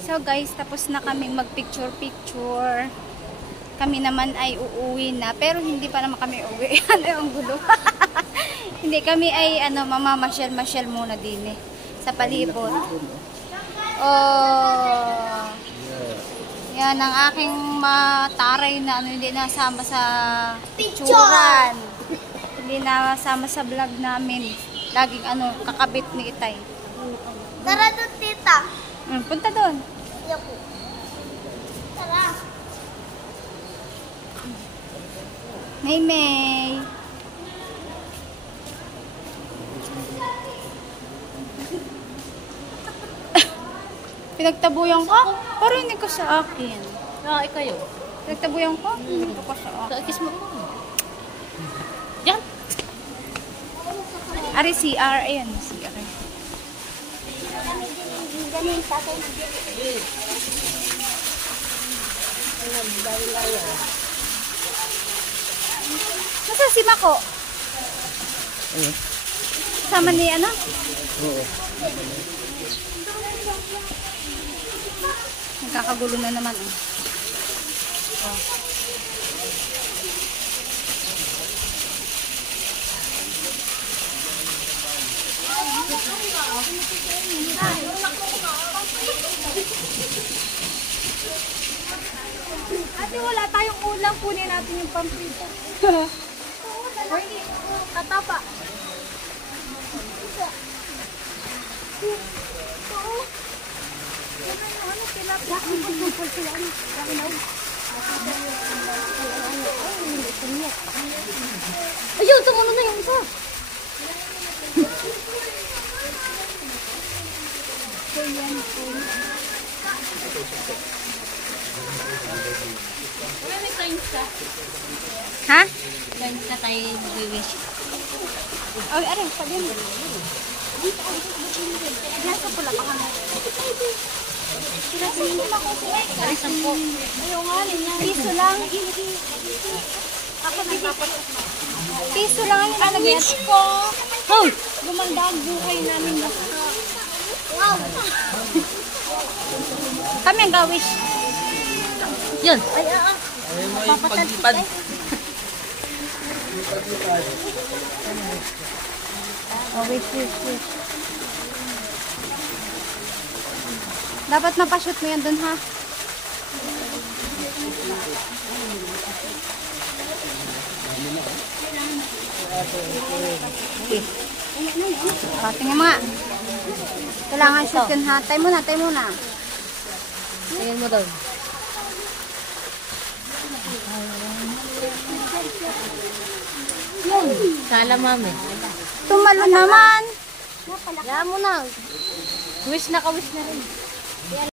So guys, tapos na kami mag-picture-picture. Kami naman ay uuwi na. Pero hindi pa naman kami uuwi. Ano yung gulo? Hindi kami ay mamamasyal-masyal muna din sa palibot. Oh. Yan ang aking mataray na hindi nasama sa picturean. Hindi nasama sa vlog namin. Laging kakabit ni Itay. Tara doon, tita. Punta doon. Yapo. Tara. May. Pinagtabuyan ko? Parinig ko sa akin. Ikayo. Pinagtabuyan ko? Parinig ko sa akin. Kiss mo. Yan. Ari, CR. Ayan, CR. Ganun, tatay na. Nasa si Mako? Sama ni Oo. Nagkakagulo na naman. Ate, wala tayong ulam. Kunin natin yung pampita. Hoy, katapa. Ayun, tumuno na yung isa. May coins ka. Ha? Coins na tayo mag-wish. Ay, aray, pag yun. Diyan sa pula pa kami. Dari 10. Ayaw nga, piso lang. Ako piso lang ang nilalagyan. Wish ko. Oh! Gumanda ang buhay namin. Wow! Kami ang gawish. Yun. Ay, Pagpad. Oh, wish. Dapat mapashoot mo yan dun, ha? Tingnan mo nga. Kailangan shoot yun, ha? Tayo muna. Tingin mo daw. Yun. Sala mami. Tumalo naman. Kaya mo na. Wish na ka-wish na rin.